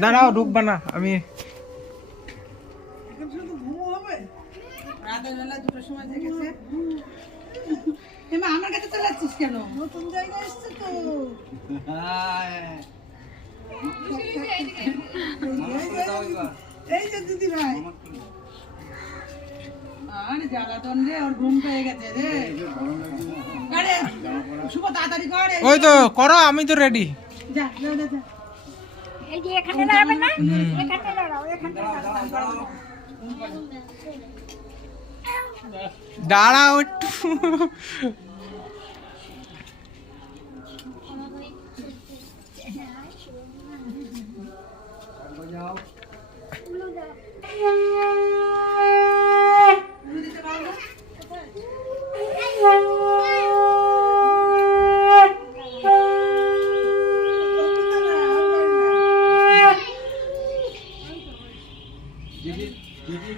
দাঁড়াও ঢুকবা না আমি আমার কাছে চলে যাচ্ছিস কেন? নতুন জায়গায় এসছে তো। এই যে দিদি ভাই। আর জ্বালাতন রে ওর ঘুম পেয়ে গেছে রে আরে শুভ তাড়াতাড়ি কর এই- ওই তো করো আমি তো রেডি দাঁড়া যা যা, যা। এই যে এখানে দাঁড়াবে না? এখানে দাঁড়াও এখানে দাঁড়াও দাঁড়াও একটু।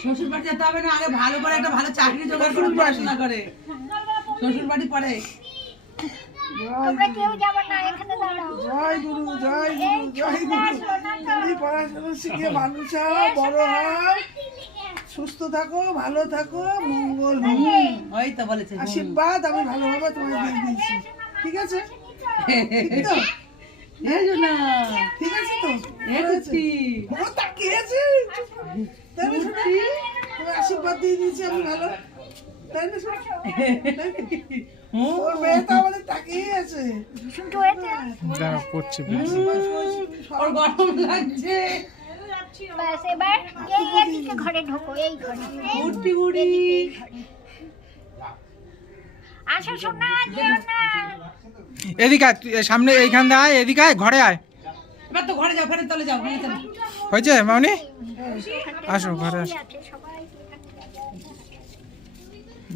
শ্বশুর বাড়ি যেতে হবে না আগে ভালো করে একটা ভালো চাকরি জোগাড় করে পড়াশোনা করে। শ্বশুর বাড়ি পরে তোমরা কেউ যাবে না এখানে দাঁড়াও। জয় গুরু জয় গুরু জয় গুরু। পড়াশোনা শিখে মানুষ বড় হও সুস্থ থাকো ভালো থাকো মঙ্গল। ওই তো বলেছে আশীর্বাদ আমি ভালোভাবে তোমায় দিয়ে দিয়েছি। ঠিক আছে? ঠিক তো? এই যে না ঠিক আছে? তো ও তাকিয়েছে তাই শোনা? আশীর্বাদ দিয়ে দিয়েছি আমি ভালো। তাই না ওর আমাদের তাকিয়ে আছে। করছি ওর গরম লাগছে। ব্যাস এবার এই এদিকে ঘরে ঢোকো এই ঘরে। আসো সোনা যেও না। এদিকে আয়, সামনে এইখান দিয়ে আয় এদিকে আয় ঘরে আয়। এবার তো ঘরে যাও চলে যাও হয়েছে মামনি? আসো ঘরে আসো।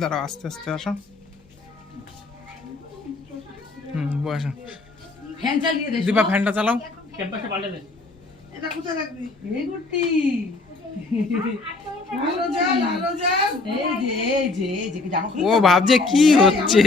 দাঁড়াও আস্তে আস্তে আসো। হুম বসো। ফ্যান চালিয়ে দে দিবা ফ্যানটা চালাও। এটা কোথায় রাখবি? এই গুটি ও ভাবছে কি হচ্ছে?